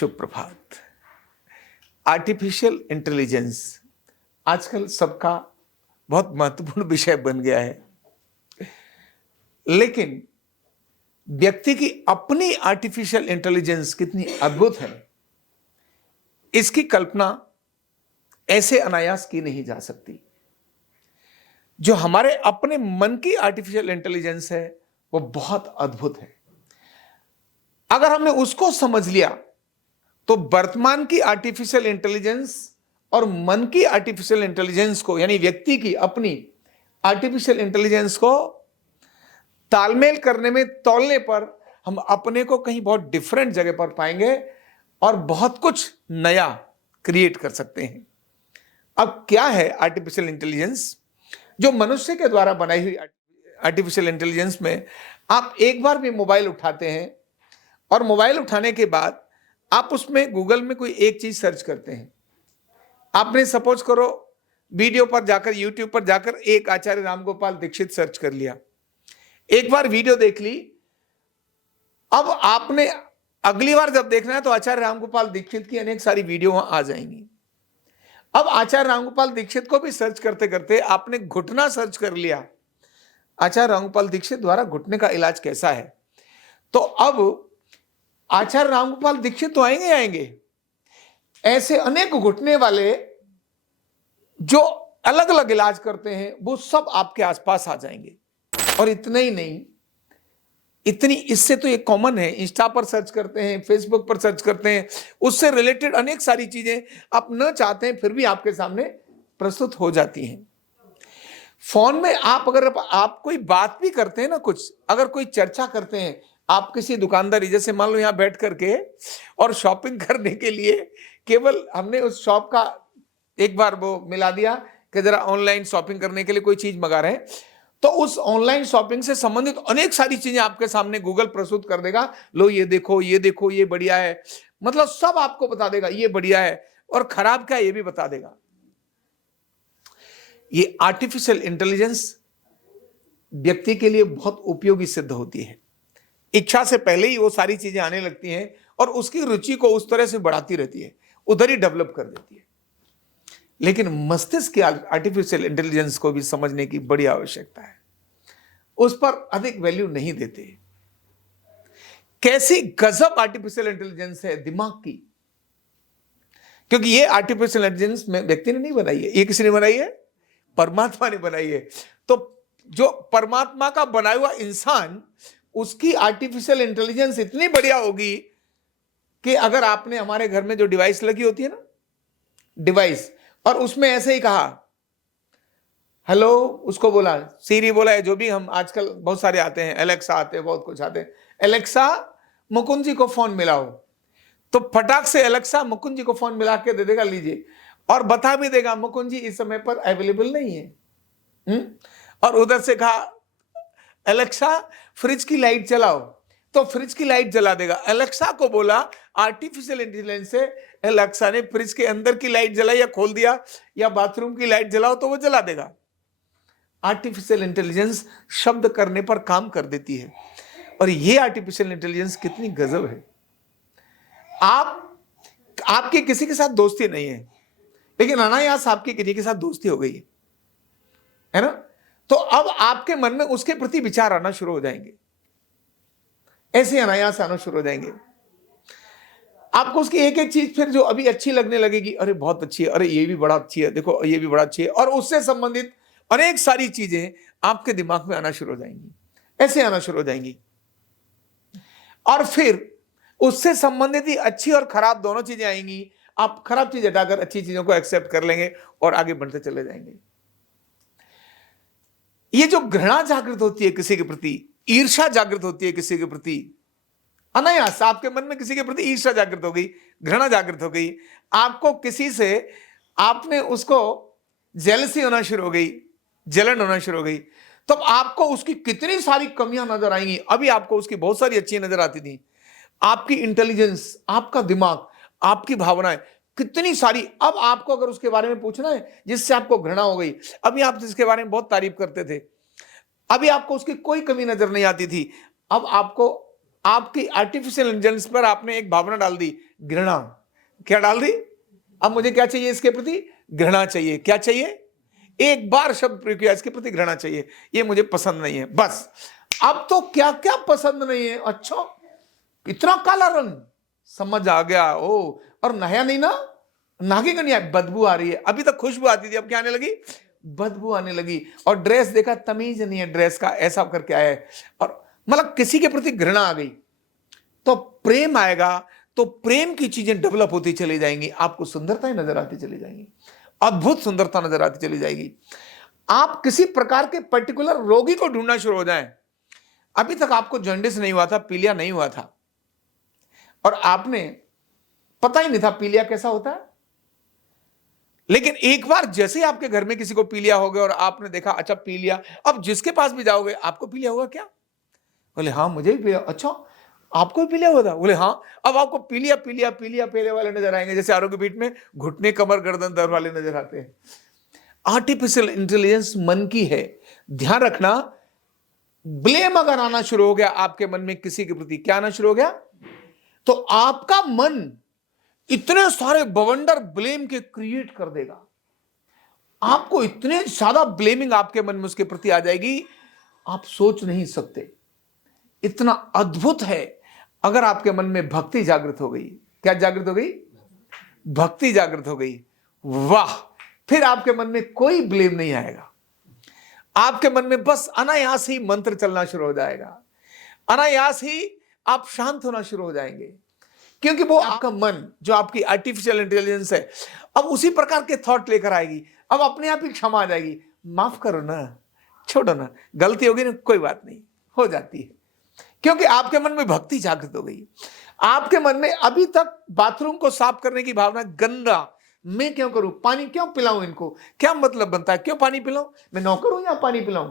शुभ प्रभात। Artificial intelligence आजकल सबका बहुत महत्वपूर्ण विषय बन गया है, लेकिन व्यक्ति की अपनी आर्टिफिशियल इंटेलिजेंस कितनी अद्भुत है, इसकी कल्पना ऐसे अनायास की नहीं जा सकती। जो हमारे अपने मन की आर्टिफिशियल इंटेलिजेंस है वो बहुत अद्भुत है। अगर हमने उसको समझ लिया तो वर्तमान की आर्टिफिशियल इंटेलिजेंस और मन की आर्टिफिशियल इंटेलिजेंस को, यानी व्यक्ति की अपनी आर्टिफिशियल इंटेलिजेंस को तालमेल करने में, तौलने पर हम अपने को कहीं बहुत डिफरेंट जगह पर पाएंगे और बहुत कुछ नया क्रिएट कर सकते हैं। अब क्या है आर्टिफिशियल इंटेलिजेंस? जो मनुष्य के द्वारा बनाई हुई आर्टिफिशियल इंटेलिजेंस में आप एक बार भी मोबाइल उठाते हैं और मोबाइल उठाने के बाद आप उसमें गूगल में कोई एक चीज सर्च करते हैं। आपने सपोज करो वीडियो पर जाकर, यूट्यूब पर जाकर एक आचार्य रामगोपाल दीक्षित सर्च कर लिया, एक बार वीडियो देख ली। अब आपने अगली बार जब देखना है तो आचार्य रामगोपाल दीक्षित की अनेक सारी वीडियो वहां आ जाएंगी। अब आचार्य रामगोपाल दीक्षित को भी सर्च करते करते आपने घुटना सर्च कर लिया, आचार्य रामगोपाल दीक्षित द्वारा घुटने का इलाज कैसा है, तो अब आचार्य रामगोपाल दीक्षित तो आएंगे आएंगे। ऐसे अनेक घुटने वाले जो अलग अलग इलाज करते हैं वो सब आपके आसपास आ जाएंगे। और इतना ही नहीं, इतनी इससे तो ये कॉमन है, इंस्टा पर सर्च करते हैं, फेसबुक पर सर्च करते हैं, उससे रिलेटेड अनेक सारी चीजें आप न चाहते हैं फिर भी आपके सामने प्रस्तुत हो जाती हैं। फोन में आप अगर आप कोई बात भी करते हैं ना, कुछ अगर कोई चर्चा करते हैं, आप किसी दुकानदारी, जैसे मान लो यहां बैठ करके और शॉपिंग करने के लिए केवल हमने उस शॉप का एक बार वो मिला दिया कि जरा ऑनलाइन शॉपिंग करने के लिए कोई चीज मंगा रहे हैं, तो उस ऑनलाइन शॉपिंग से संबंधित अनेक सारी चीजें आपके सामने गूगल प्रस्तुत कर देगा। लो ये देखो, ये देखो, ये बढ़िया है, मतलब सब आपको बता देगा ये बढ़िया है, और खराब क्या है ये भी बता देगा। ये आर्टिफिशियल इंटेलिजेंस व्यक्ति के लिए बहुत उपयोगी सिद्ध होती है। इच्छा से पहले ही वो सारी चीजें आने लगती हैं और उसकी रुचि को उस तरह से बढ़ाती रहती है, उधर ही डेवलप कर देती है। लेकिन मस्तिष्क की आर्टिफिशियल इंटेलिजेंस को भी समझने की बड़ी आवश्यकता है, उस पर अधिक वैल्यू नहीं देते। कैसी गजब आर्टिफिशियल इंटेलिजेंस है दिमाग की, क्योंकि ये आर्टिफिशियल इंटेलिजेंस में व्यक्ति ने नहीं बनाई है, ये किसी ने बनाई है? परमात्मा ने बनाई है। तो जो परमात्मा का बनाया हुआ इंसान, उसकी आर्टिफिशियल इंटेलिजेंस इतनी बढ़िया होगी कि अगर आपने हमारे घर में जो डिवाइस लगी होती है ना, डिवाइस, और उसमें ऐसे ही कहा हेलो, उसको बोला, सीरी बोला है, जो भी हम आजकल बहुत सारे आते हैं, एलेक्सा आते हैं, बहुत कुछ आते हैं, एलेक्सा मुकुंद जी को फोन मिलाओ, तो फटाक से एलेक्सा मुकुंद जी को फोन मिला के दे देगा, लीजिए, और बता भी देगा मुकुंद जी इस समय पर अवेलेबल नहीं है। और उधर से कहा एलेक्सा फ्रिज की लाइट जलाओ, तो फ्रिज की लाइट जला देगा। एलेक्सा को बोला आर्टिफिशियल इंटेलिजेंस से, एलेक्सा ने फ्रिज के अंदर की लाइट जलाई या खोल दिया, या बाथरूम की लाइट जलाओ, तो वो जला देगा। आर्टिफिशियल इंटेलिजेंस शब्द करने पर काम कर देती है। और ये आर्टिफिशियल इंटेलिजेंस कितनी गजब है। आपकी किसी के साथ दोस्ती नहीं है, लेकिन अनायास आपकी किसी के साथ दोस्ती हो गई है ना, तो अब आपके मन में उसके प्रति विचार आना शुरू हो जाएंगे, ऐसे अनायास आना शुरू हो जाएंगे। आपको उसकी एक एक चीज फिर जो अभी अच्छी लगने लगेगी, अरे बहुत अच्छी है, अरे ये भी बड़ा अच्छी है, देखो ये भी बड़ा अच्छी है, और उससे संबंधित अनेक सारी चीजें आपके दिमाग में आना शुरू हो जाएंगी, ऐसे आना शुरू हो जाएंगी। और फिर उससे संबंधित ही अच्छी और खराब दोनों चीजें आएंगी। आप खराब चीज हटाकर अच्छी चीजों को एक्सेप्ट कर लेंगे और आगे बढ़ते चले जाएंगे। ये जो घृणा जागृत होती है किसी के प्रति, ईर्ष्या जागृत होती है किसी के प्रति, अनायास आपके मन में किसी के प्रति ईर्ष्या जागृत हो गई, घृणा जागृत हो गई, आपको किसी से, आपने उसको जेलसी होना शुरू हो गई, जलन होना शुरू हो गई, तब तो आपको उसकी कितनी सारी कमियां नजर आएंगी। अभी आपको उसकी बहुत सारी अच्छी नजर आती थी। आपकी इंटेलिजेंस, आपका दिमाग, आपकी भावनाएं कितनी सारी, अब आपको अगर उसके बारे में पूछना है जिससे आपको घृणा हो गई, अभी आप जिसके बारे में बहुत तारीफ करते थे, अभी आपको उसकी कोई कमी नजर नहीं आती थी, अब आपको आपकी आर्टिफिशियल इंटेलिजेंस पर आपने एक भावना डाल दी, घृणा। क्या डाल दी? अब मुझे क्या चाहिए इसके प्रति? घृणा चाहिए। क्या चाहिए? एक बार शब्द प्रयोग किया, इसके प्रति घृणा चाहिए, ये मुझे पसंद नहीं है। बस अब तो क्या क्या पसंद नहीं है? अच्छा, इतना काला रंग, समझ आ गया। ओ, और नया नहीं ना, नागे का नहीं आया, बदबू आ रही है। अभी तक खुशबू आती थी, अब क्या आने लगी? बदबू आने लगी। और ड्रेस देखा, तमीज नहीं है ड्रेस का, ऐसा करके आया है। और मतलब किसी के प्रति घृणा आ गई। तो प्रेम आएगा, तो प्रेम की चीजें डेवलप होती चली जाएंगी, आपको सुंदरताएं नजर आती चली जाएंगी, अद्भुत सुंदरता नजर आती चली जाएगी। आप किसी प्रकार के पर्टिकुलर रोगी को ढूंढना शुरू हो जाएं। अभी तक आपको जॉन्डिस नहीं हुआ था, पीलिया नहीं हुआ था, और आपने पता ही नहीं था पीलिया कैसा होता है। लेकिन एक बार जैसे ही आपके घर में किसी को पीलिया हो गया और आपने देखा अच्छा पीलिया, अब जिसके पास भी जाओगे, आपको पीलिया हुआ क्या? बोले हाँ मुझे भी पीलिया। अच्छा, आपको भी पीलिया हुआ था? बोले हाँ। अब आपको पीलिया पीलिया पीलिया पीलिया वाले नजर आएंगे, जैसे आरोग्य पीठ में घुटने कमर गर्दन दर्द वाले नजर आते हैं। आर्टिफिशियल इंटेलिजेंस मन की है, ध्यान रखना। ब्लेम अगर आना शुरू हो गया आपके मन में किसी के प्रति, क्या आना शुरू हो गया, तो आपका मन इतने सारे बवंडर ब्लेम के क्रिएट कर देगा। आपको इतने ज्यादा ब्लेमिंग आपके मन में उसके प्रति आ जाएगी, आप सोच नहीं सकते। इतना अद्भुत है। अगर आपके मन में भक्ति जागृत हो गई, क्या जागृत हो गई? भक्ति जागृत हो गई, वाह, फिर आपके मन में कोई ब्लेम नहीं आएगा। आपके मन में बस अनायास ही मंत्र चलना शुरू हो जाएगा, अनायास ही आप शांत होना शुरू हो जाएंगे, क्योंकि वो आपका मन जो आपकी आर्टिफिशियल इंटेलिजेंस है, अब उसी प्रकार के थॉट लेकर आएगी। अब अपने आप ही क्षमा आ जाएगी, माफ करो ना, छोड़ो ना, गलती होगी ना, कोई बात नहीं, हो जाती है, क्योंकि आपके मन में भक्ति जागृत हो गई। आपके मन में अभी तक बाथरूम को साफ करने की भावना, गंदा, मैं क्यों करूं, पानी क्यों पिलाऊं इनको, क्या मतलब बनता है, क्यों पानी पिलाऊं, मैं नौकर हूं या पानी पिलाऊं,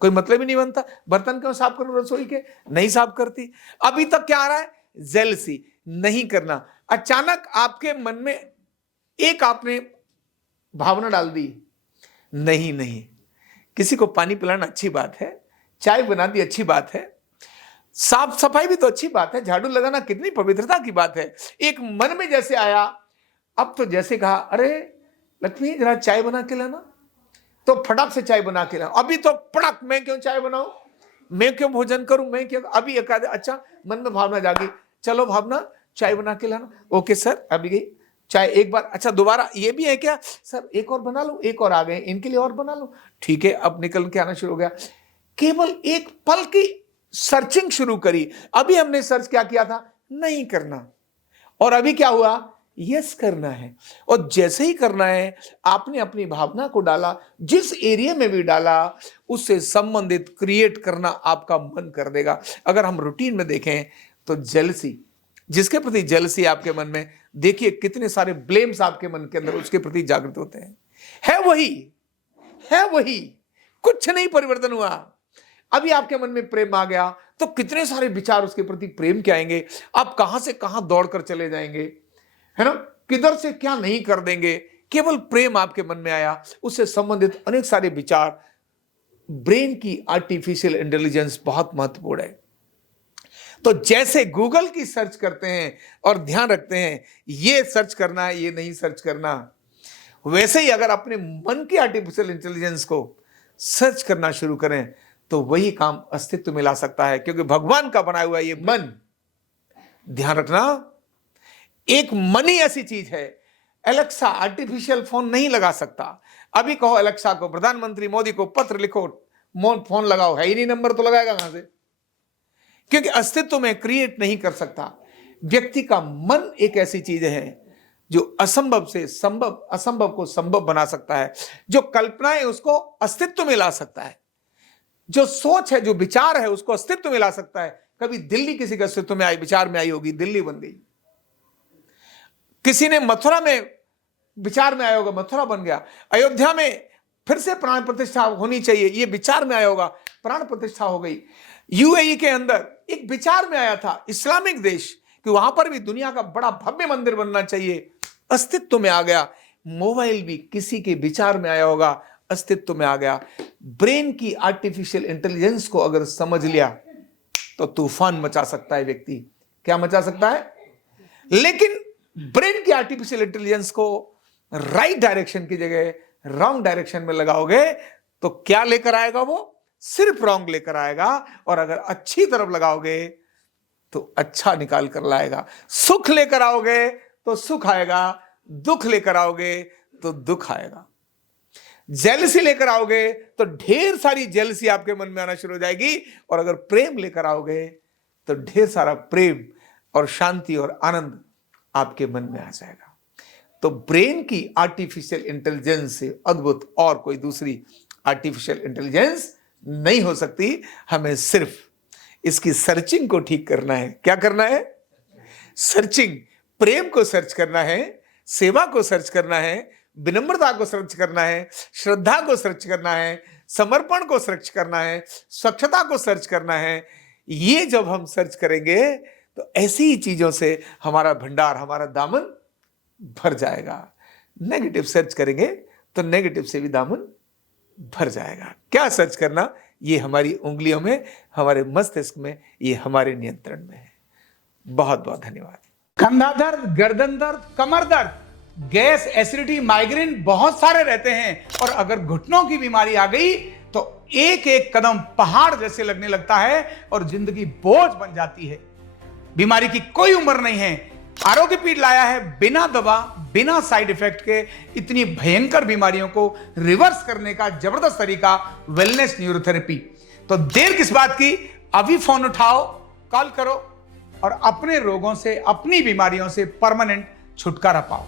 कोई मतलब ही नहीं बनता। बर्तन क्यों साफ करूं रसोई के, नहीं साफ करती। अभी तक क्या आ रहा है? जेलसी, नहीं करना। अचानक आपके मन में एक आपने भावना डाल दी, नहीं नहीं, किसी को पानी पिलाना अच्छी बात है, चाय बना दी अच्छी बात है, साफ सफाई भी तो अच्छी बात है, झाड़ू लगाना कितनी पवित्रता की बात है। एक मन में जैसे आया, अब तो जैसे कहा, अरे लक्ष्मी जरा चाय बना के लाना, तो फटाक से चाय बना के लाओ। अभी तो फटाक, मैं क्यों चाय बनाऊं, मैं क्यों भोजन करूं, मैं क्यों, अभी एक अच्छा मन में भावना जागी, चलो भावना चाय बना के लाना, ओके सर, अभी गई चाय, एक बार, अच्छा दोबारा, ये भी है क्या सर, एक और बना लो, एक और आ गए, इनके लिए और बना लो, ठीक है, अब निकल के आना शुरू हो गया। केवल एक पल की सर्चिंग शुरू करी। अभी हमने सर्च क्या किया था, नहीं करना, और अभी क्या हुआ, यस करना है। और जैसे ही करना है, आपने अपनी भावना को डाला, जिस एरिया में भी डाला, उससे संबंधित क्रिएट करना आपका मन कर देगा। अगर हम रूटीन में देखें तो जेलसी, जिसके प्रति जेलसी आपके मन में, देखिए कितने सारे ब्लेम्स आपके मन के अंदर उसके प्रति जागृत होते हैं। है वही, कुछ नहीं परिवर्तन हुआ। अभी आपके मन में प्रेम आ गया तो कितने सारे विचार उसके प्रति प्रेम के आएंगे, आप कहां से कहां दौड़कर चले जाएंगे, है ना, किधर से क्या नहीं कर देंगे। केवल प्रेम आपके मन में आया, उससे संबंधित अनेक सारे विचार। ब्रेन की आर्टिफिशियल इंटेलिजेंस बहुत महत्वपूर्ण है। तो जैसे गूगल की सर्च करते हैं और ध्यान रखते हैं ये सर्च करना है, ये नहीं सर्च करना, वैसे ही अगर अपने मन की आर्टिफिशियल इंटेलिजेंस को सर्च करना शुरू करें तो वही काम अस्तित्व में ला सकता है, क्योंकि भगवान का बनाया हुआ ये मन, ध्यान रखना, एक मन ही ऐसी चीज है। एलेक्सा आर्टिफिशियल फोन नहीं लगा सकता। अभी कहो एलेक्सा को, प्रधानमंत्री मोदी को पत्र लिखो, फोन लगाओ, है ही नहीं नंबर, तो लगाएगा कहां से, क्योंकि अस्तित्व में क्रिएट नहीं कर सकता। व्यक्ति का मन एक ऐसी चीज है जो असंभव से संभव, असंभव को संभव बना सकता है, जो कल्पना है उसको अस्तित्व में ला सकता है, जो सोच है, जो विचार है, उसको अस्तित्व में ला सकता है। कभी दिल्ली किसी के अस्तित्व में आई, विचार में आई होगी, दिल्ली बन गई। किसी ने मथुरा में विचार में आया होगा, मथुरा बन गया। अयोध्या में फिर से प्राण प्रतिष्ठा होनी चाहिए, ये विचार में आया होगा, प्राण प्रतिष्ठा हो गई। यूएई के अंदर एक विचार में आया था, इस्लामिक देश, कि वहां पर भी दुनिया का बड़ा भव्य मंदिर बनना चाहिए, अस्तित्व में आ गया। मोबाइल भी किसी के विचार में आया होगा, अस्तित्व में आ गया। ब्रेन की आर्टिफिशियल इंटेलिजेंस को अगर समझ लिया तो तूफान मचा सकता है व्यक्ति। क्या मचा सकता है? लेकिन ब्रेन की आर्टिफिशियल इंटेलिजेंस को राइट डायरेक्शन की जगह रॉन्ग डायरेक्शन में लगाओगे तो क्या लेकर आएगा? वो सिर्फ रॉन्ग लेकर आएगा। और अगर अच्छी तरफ लगाओगे तो अच्छा निकाल कर लाएगा। सुख लेकर आओगे तो सुख आएगा, दुख लेकर आओगे तो दुख आएगा। जेलसी लेकर आओगे तो ढेर सारी जेलसी आपके मन में आना शुरू हो जाएगी। और अगर प्रेम लेकर आओगे तो ढेर सारा प्रेम और शांति और आनंद आपके मन में आ जाएगा। तो ब्रेन की आर्टिफिशियल इंटेलिजेंस से अद्भुत और कोई दूसरी आर्टिफिशियल इंटेलिजेंस नहीं हो सकती। हमें सिर्फ इसकी सर्चिंग को ठीक करना है। क्या करना है? सर्चिंग। प्रेम को सर्च करना है, सेवा को सर्च करना है, विनम्रता को सर्च करना है, श्रद्धा को सर्च करना है, समर्पण को सर्च करना है, स्वच्छता को सर्च करना है। ये जब हम सर्च करेंगे तो ऐसी ही चीजों से हमारा भंडार, हमारा दामन भर जाएगा। नेगेटिव सर्च करेंगे तो नेगेटिव से भी दामन भर जाएगा। क्या सर्च करना? ये हमारी उंगलियों में, हमारे मस्तिष्क में, ये हमारे नियंत्रण में है। बहुत बहुत धन्यवाद। कंधा दर्द, गर्दन दर्द, कमर दर्द, गैस, एसिडिटी, माइग्रेन बहुत सारे रहते हैं। और अगर घुटनों की बीमारी आ गई तो एक एक कदम पहाड़ जैसे लगने लगता है और जिंदगी बोझ बन जाती है। बीमारी की कोई उम्र नहीं है। आरोग्य पीठ लाया है बिना दवा, बिना साइड इफेक्ट के इतनी भयंकर बीमारियों को रिवर्स करने का जबरदस्त तरीका, वेलनेस न्यूरोथेरेपी। तो देर किस बात की? अभी फोन उठाओ, कॉल करो और अपने रोगों से, अपनी बीमारियों से परमानेंट छुटकारा पाओ।